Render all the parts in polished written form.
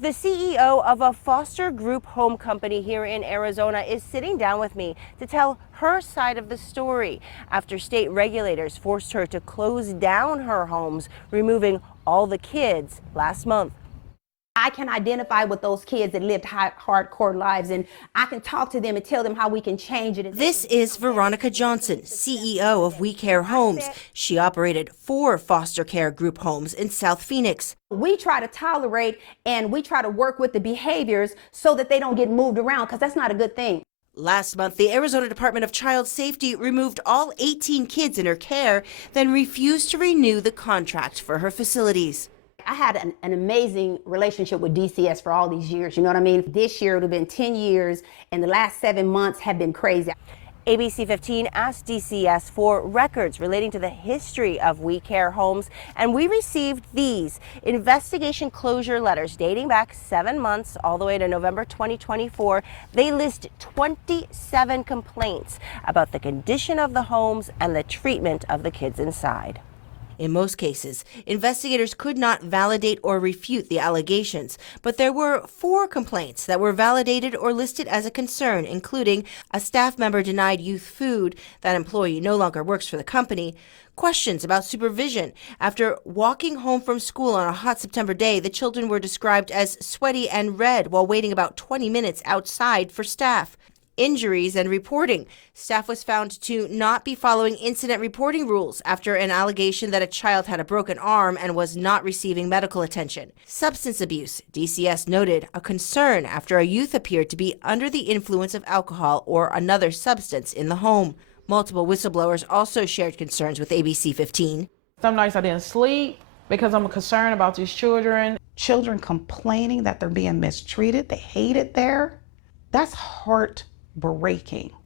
The CEO of a foster group home company here in Arizona is sitting down with me to tell her side of the story after state regulators forced her to close down her homes, removing all the kids last month. I can identify with those kids that lived hardcore lives, and I can talk to them and tell them how we can change it. This is Veronica Johnson, CEO of We Care Homes. She operated 4 foster care group homes in South Phoenix. We try to tolerate and we try to work with the behaviors so that they don't get moved around, because that's not a good thing. Last month, the Arizona Department of Child Safety removed all 18 kids in her care, then refused to renew the contract for her facilities. I had an amazing relationship with DCS for all these years, you know what I mean? This year it would have been 10 years, and the last 7 months have been crazy. ABC 15 asked DCS for records relating to the history of We Care Homes, and we received these investigation closure letters dating back 7 months all the way to November 2024. They list 27 complaints about the condition of the homes and the treatment of the kids inside. In most cases, investigators could not validate or refute the allegations, but there were 4 complaints that were validated or listed as a concern, including a staff member denied youth food, that employee no longer works for the company, questions about supervision. After walking home from school on a hot September day, the children were described as sweaty and red while waiting about 20 minutes outside for staff. Injuries and reporting. Staff was found to not be following incident reporting rules after an allegation that a child had a broken arm and was not receiving medical attention. Substance abuse. DCS noted a concern after a youth appeared to be under the influence of alcohol or another substance in the home. Multiple whistleblowers also shared concerns with ABC 15. Some nights I didn't sleep because I'm concerned about these children. Children complaining that they're being mistreated, they hate it there. That's heartbreaking.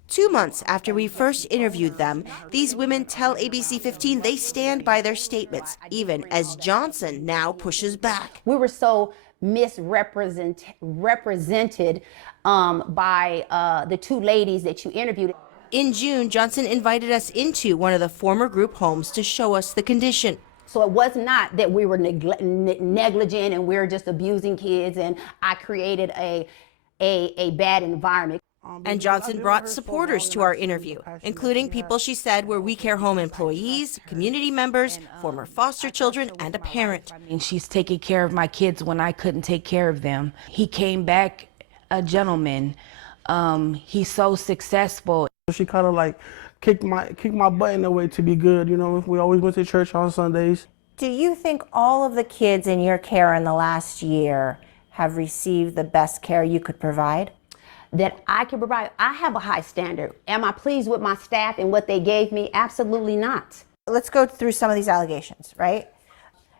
2 months after we first interviewed them, these women tell ABC 15 they stand by their statements, even as Johnson now pushes back. We were so misrepresented by the 2 ladies that you interviewed. In June, Johnson invited us into one of the former group homes to show us the condition. So it was not that we were negligent and we were just abusing kids and I created a bad environment. And Johnson brought supporters to our interview, including people she said were We Care Home employees, community members, former foster children, and a parent. I mean, she's taking care of my kids when I couldn't take care of them. He came back a gentleman. He's so successful. She kind of like kicked my butt in a way to be good. You know, we always went to church on Sundays. Do you think all of the kids in your care in the last year have received the best care you could provide? That I can provide. I have a high standard. Am I pleased with my staff and what they gave me? Absolutely not. Let's go through some of these allegations, right?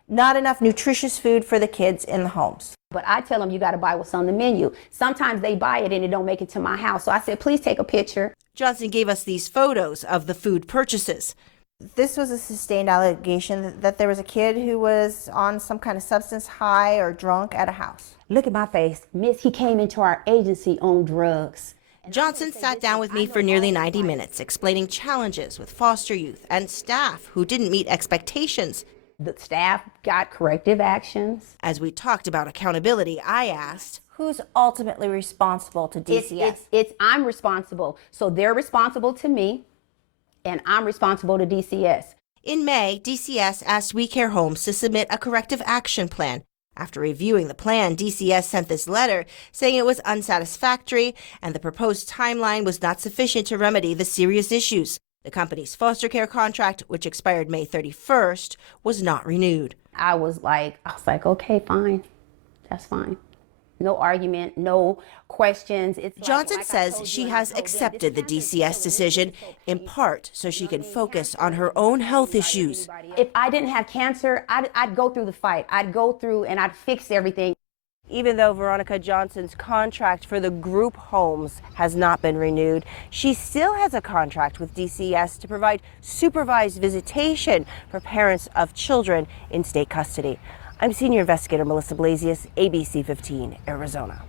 Not enough nutritious food for the kids in the homes. But I tell them you got to buy what's on the menu. Sometimes they buy it and it don't make it to my house. So I said, please take a picture. Johnson gave us these photos of the food purchases. This was a sustained allegation that there was a kid who was on some kind of substance high or drunk at a house. Look at my face. Miss, he came into our agency on drugs. Johnson sat down with me for nearly 90 minutes, explaining challenges with foster youth and staff who didn't meet expectations. The staff got corrective actions. As we talked about accountability, I asked, who's ultimately responsible to DCS? I'm responsible. So they're responsible to me, and I'm responsible to DCS. In May, DCS asked We Care Homes to submit a corrective action plan. After reviewing the plan, DCS sent this letter saying it was unsatisfactory and the proposed timeline was not sufficient to remedy the serious issues. The company's foster care contract, which expired May 31st, was not renewed. I was like, okay, fine. That's fine. No argument, no questions. Johnson says she has accepted the DCS decision, in part so she can focus on her own health issues. If I didn't have cancer, I'd go through the fight. I'd go through and I'd fix everything. Even though Veronica Johnson's contract for the group homes has not been renewed, she still has a contract with DCS to provide supervised visitation for parents of children in state custody. I'm Senior Investigator Melissa Blasius, ABC 15, Arizona.